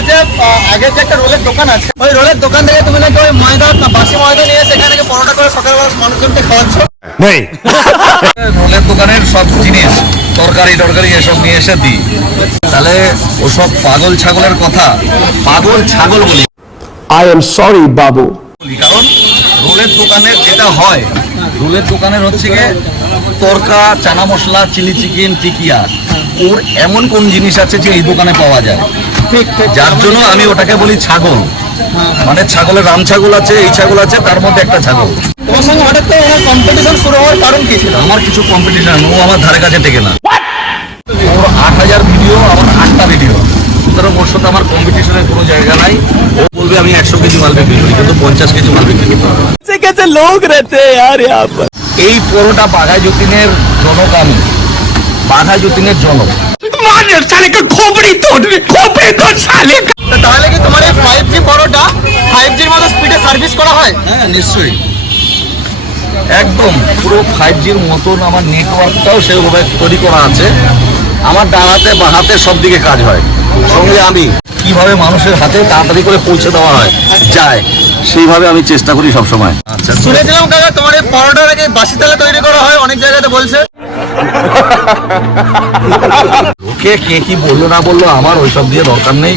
তোমার যে আগে যে একটা রোলের দোকান আছে, ওই রোলের দোকান থেকে তুমি নাকি ওই ময়দা না বাসি ময়দা নিয়ে সেখানে নাকি পরোটা করে সকালবেলা মানুষজনকে খাওয়াচ্ছ। রোলের দোকানের সব জিনিস তরকারি এসব নিয়ে এসে দিই, তাহলে ওসব পাগল ছাগলের কথা পাগল ছাগল বলি। I am sorry, বাবু। কারণ রোলের দোকানের যেটা হয়, রোলের দোকানের হচ্ছে গিয়ে তরকা, চানা মশলা, চিলি চিকেন, টিকিয়া, ওর এমন কোন জিনিস আছে যে এই দোকানে পাওয়া যায়, যার জন্য আমি ওটাকে বলি ছাগল। মানে ছাগলের রাম ছাগল আছে, এই ছাগল আছে, তার মধ্যে একটা ছাগল। তোমার সঙ্গে হঠাৎ করে ওনার কম্পিটিশন শুরু হওয়ার কারণ কি ছিল? আমার কিছু কম্পিটিশন, ও আমার ধারে কাছে টেকে না। ওর 8000 ভিডিও, আমার 8টা ভিডিও, সুতরাং ওর সাথে আমার কম্পিটিশনের কোনো জায়গা নাই। ও বলবে আমি 100 কেজি মাল বিক্রি করি, কিন্তু 50 কেজি মাল বিক্রি করতে হবে। এই পরোটা বাঘা যতীনের জনক আমি, বাঘা যতীনের জনক। তাহলে কি তোমার এই 5G পরোটা 5Gর মতো স্পিডে সার্ভিস করা হয়? হ্যাঁ নিশ্চয়ই, একদম পুরো 5Gর মতন আমার নেটওয়ার্কটাও সেভাবে তৈরি করা আছে। আমার ডান হাতে বা হাতে সব দিকে কাজ হয়। সঙ্গে আমি কিভাবে মানুষের হাতে তাড়াতাড়ি করে পৌঁছে দেওয়া হয় যায়, সেইভাবে আমি চেষ্টা করি সবসময়। আচ্ছা, শুনেছিলাম কাকা তোমার এই পরোটা নাকি বাসি তেলে তৈরি করা হয়, অনেক জায়গাতে বলছে। লোকে কে কি বললো না বললো, আমার ওইসব দিয়ে দরকার নেই।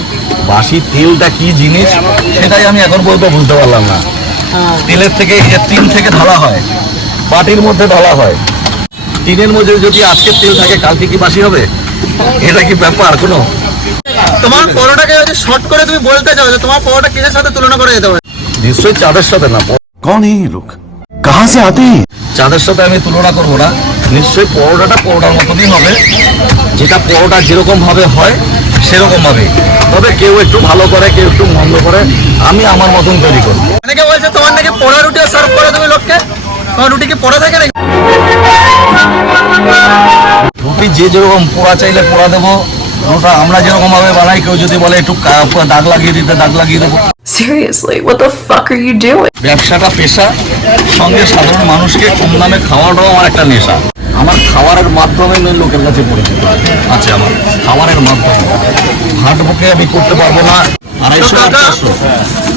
বাসি তেলটা কি জিনিস সেটাই আমি এখন পর্যন্ত বুঝতে পারলাম না। তেলের থেকে টিন থেকে ঢালা হয়, বাটির মধ্যে ঢালা হয়। টিনের মধ্যে যদি আজকে তেল থাকে কালকে কি বাসি হবে? এটা কি ব্যাপার কোনো? তোমার পরোটাকে যদি শর্ট করে তুমি বলতে চাও যে তোমার পরোটা কিসের সাথে তুলনা করে যেতে পারে? নিশ্চয়ই চাঁদের সাথে না। कौन है ये लोग? कहाँ से आते हैं? চাঁদের সাথে আমি তুলনা করবো না। নিশ্চয়ই পরোটাটা পরোটার মতনই হবে, যেটা পরোটা যেরকম ভাবে হয় সেরকম ভাবে। তবে কেউ একটু ভালো করে, কেউ একটু মন্দ করে, আমি আমার মতন তৈরি করি। অনেকে বলছে তোমার নাকি পোড়া রুটিও সার্ভ করে তুমি লোককে, তোমার রুটি কি পোড়া থাকে নাকি? রুটি যে যেরকম পোড়া চাইলে পোড়া দেবো, ওটা আমরা যেরকম ভাবে বানাই, কেউ যদি বলে একটু দাগ লাগিয়ে দিতে দাগ লাগিয়ে দেবো। Seriously, what the fuck are you doing? ব্যবসাটা পেশা, সঙ্গে সাধারণ মানুষকে কম দামে খাওয়াটাও আমার একটা নেশা। আমার খাবারের মাধ্যমে আমি লোকের কাছে পরিচিত আছে। আমার খাবারের মাধ্যমে হাট বুকে আমি করতে পারবো না। 250-400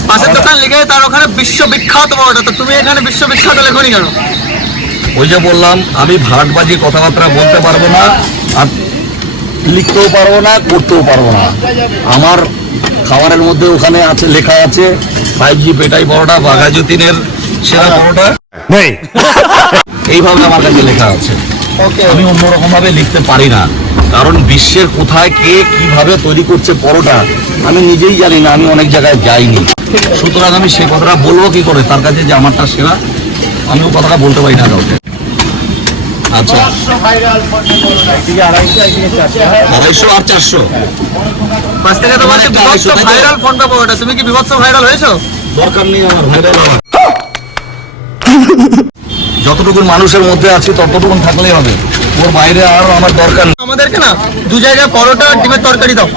পাশের দোকান লিখে তার ওখানে বিশ্ববিখ্যাত পরোটা, তো তুমি এখানে বিশ্ববিখ্যাত লেখনি কেন? ওই যে বললাম, আমি ভাটবাজি কথাবার্তা বলতে পারবো না, আর লিখতেও পারবো না, করতেও পারবো না। আমার খাবারের মধ্যে ওখানে আছে, লেখা আছে 5G পেটাই পরোটা, বাঘা যতীনের সেরা পরোটা, এইভাবে আমার কাছে লেখা আছে। আমি অন্যরকম ভাবে লিখতে পারি না, কারণ বিশ্বের কোথায় কে কিভাবে তৈরি করছে পরোটা আমি নিজেই জানি না, আমি অনেক জায়গায় যাইনি। সুতরাং আমি সে কথাটা বলবো কি করে তার কাছে যে আমারটা সেরা? আমি ও কথাটা বলতে পারি না কাউকে। আচ্ছা, 250 আর 400 পাশ থেকে তোমার বিভৎস ভাইরাল ফোন পে পরোটা, তুমি কি বিভৎস ভাইরাল হয়েছো? দরকার নেই আমার ভাইরাল হওয়ার। যতটুকু মানুষের মধ্যে আছে ততটুকু থাকলেই হবে, ওর বাইরে আর আমার দরকার নেই। আমাদেরকে না 2 জায়গায় পরোটা আর ডিমের তরকারি দাও,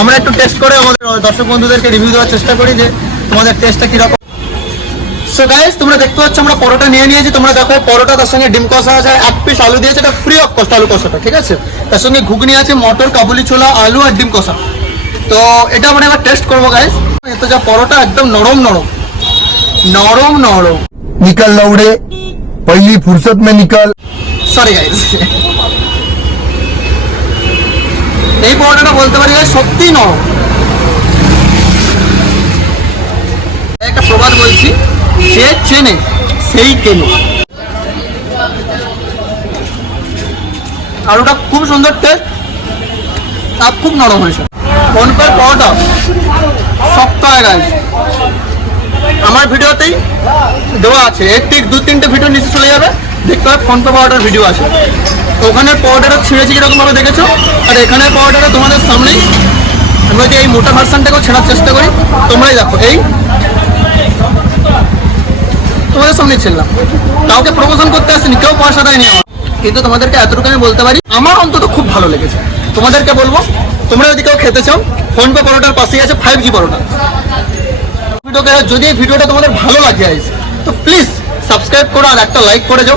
আমরা একটু টেস্ট করে আমাদের দর্শক বন্ধুদেরকে রিভিউ দেওয়ার চেষ্টা করি যে তোমাদের টেস্টটা কিরকম। সো গাইস, তোমরা দেখতে পাচ্ছ আমরা পরোটা নিয়ে নিয়েছি। তোমরা দেখো পরোটা, তার সঙ্গে ডিম কষা আছে, 1 পিস আলু দিয়েছে, এটা ফ্রি অফ কস্ট আলু কষাটা, ঠিক আছে? তার সঙ্গে ঘুগনি আছে, মটর, কাবুলি ছোলা, আলু আর ডিম কষা। তো এটা আমরা এবার টেস্ট করবো গাইস। এত যা পরোটা একদম নরম নরম নরম নরম। निकल लौड़े, पहली फुर्सत में निकल। সরি গাইস, এই পরোটাটা বলতে পারি সত্যি নরম। একটা প্রবাদ বলছি, যে চেনে সেই কেনে। আর ওটা খুব সুন্দর টেস্ট আর খুব নরম হয়েছে। ফোনপের পরোটা শক্ত হয় গাইস, আমার ভিডিওতেই দেওয়া আছে। এর ঠিক 2-3টে ভিডিও নিচে চলে যাবে, দেখতে হবে ফোনপে পরোটার ভিডিও আছে। তো ওখানে পরোটাটা ছিঁড়েছি কিরকম ভাবে দেখেছো, আর এখানে পরোটাটা তোমাদের সামনেই আমরা যে এই মোটা ভার্সানটাকেও ছেড়ার চেষ্টা করি। তোমরাই দেখো, এই তোমাদের সামনে ছিলাম, কাউকে প্রমোশন করতে আসেনি, কেউ পয়সা দেয়নি আমার, কিন্তু তোমাদেরকে এতটুকু আমি বলতে পারি আমার অন্তত খুব ভালো লেগেছে। তোমাদেরকে বলবো, তোমরা যদি কেউ খেতে চাও, ফোনপে পরোটার পাশেই আছে 5G পরোটা। ভিডিওকে যদি এই ভিডিওটা তোমাদের ভালো লাগে তো প্লিজ সাবস্ক্রাইব করো আর একটা লাইক করে যাও।